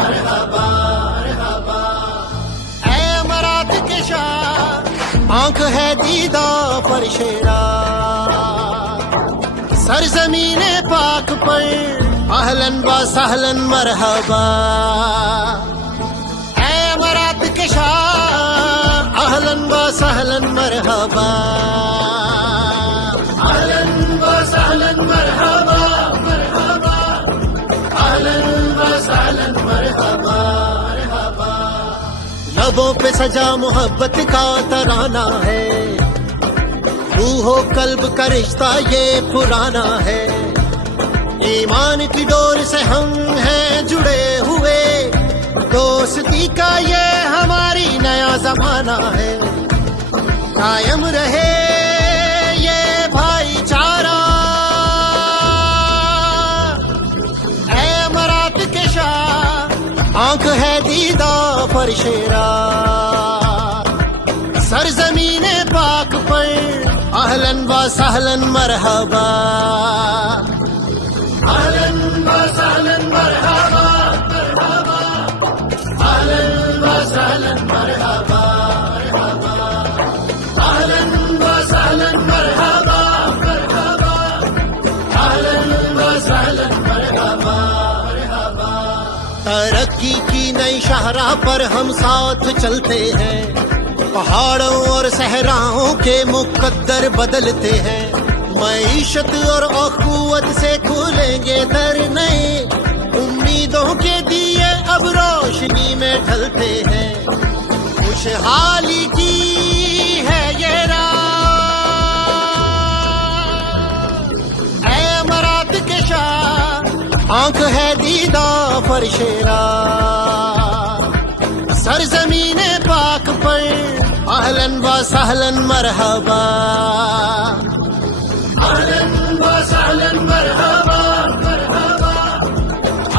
مرحبا مرحبا، اے امارات کے شاہ آنکھ ہے دیدہ پر شیرا، سرزمین پاک پر اہلاً و سہلاً مرحبا، اے امارات کے شاہ اہلاً و سہلاً مرحبا، اہلاً و سہلاً مرحبا مرحبا، اہلاً و سہلاً مرحبا مرحبا، لبوں پہ سجا محبت کا ترانہ ہے، روح و قلب کا رشتہ یہ پرانا ہے، ایمان کی ڈور سے ہم ہیں جڑے ہوئے، دوستی کا یہ ہماری نیا زمانہ ہے، قائم رہے یہ بھائی چارہ، اے امارات کے شاہ آنکھ ہے دیدہ پر شیرا، سرزمین پاک پر اہلاً و سہلاً مرحبا، اہلاً و سہلاً مرحبا مرحبا، اہلاً و سہلاً مرحبا مرحبا، اہلاً و سہلاً مرحبا مرحبا، اہلاً و سہلاً مرحبا مرحبا، ترقی کی نئی شاہراہ پر ہم ساتھ چلتے ہیں، پہاڑوں اور صحراؤں کے مقدر بدلتے ہیں، معیشت اور اخوت سے کھولیں گے در نئے، امیدوں کے دیے اب روشنی میں ڈھلتے ہیں، خوشحالی کی ہے یہ راہ، اے امارات کے شاہ آنکھ ہے دیدہ پر شیرا، سرزمین پاک پر اہلاً و سہلاً مرحبا، اہلاً و سہلاً مرحبا مرحبا،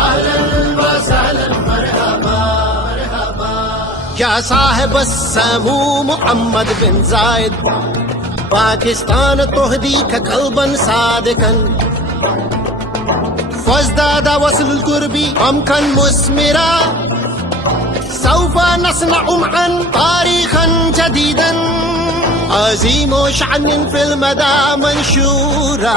اہلاً و سہلاً مرحبا مرحبا، یا صاحب السمو محمد بن زائد پاکستان تهديك قلبا صادقا، فازداد وصل القرب عمقا مثمرا، سوف نصنع معا تاريخا جديدا عظيم شأن في المدى منشورا.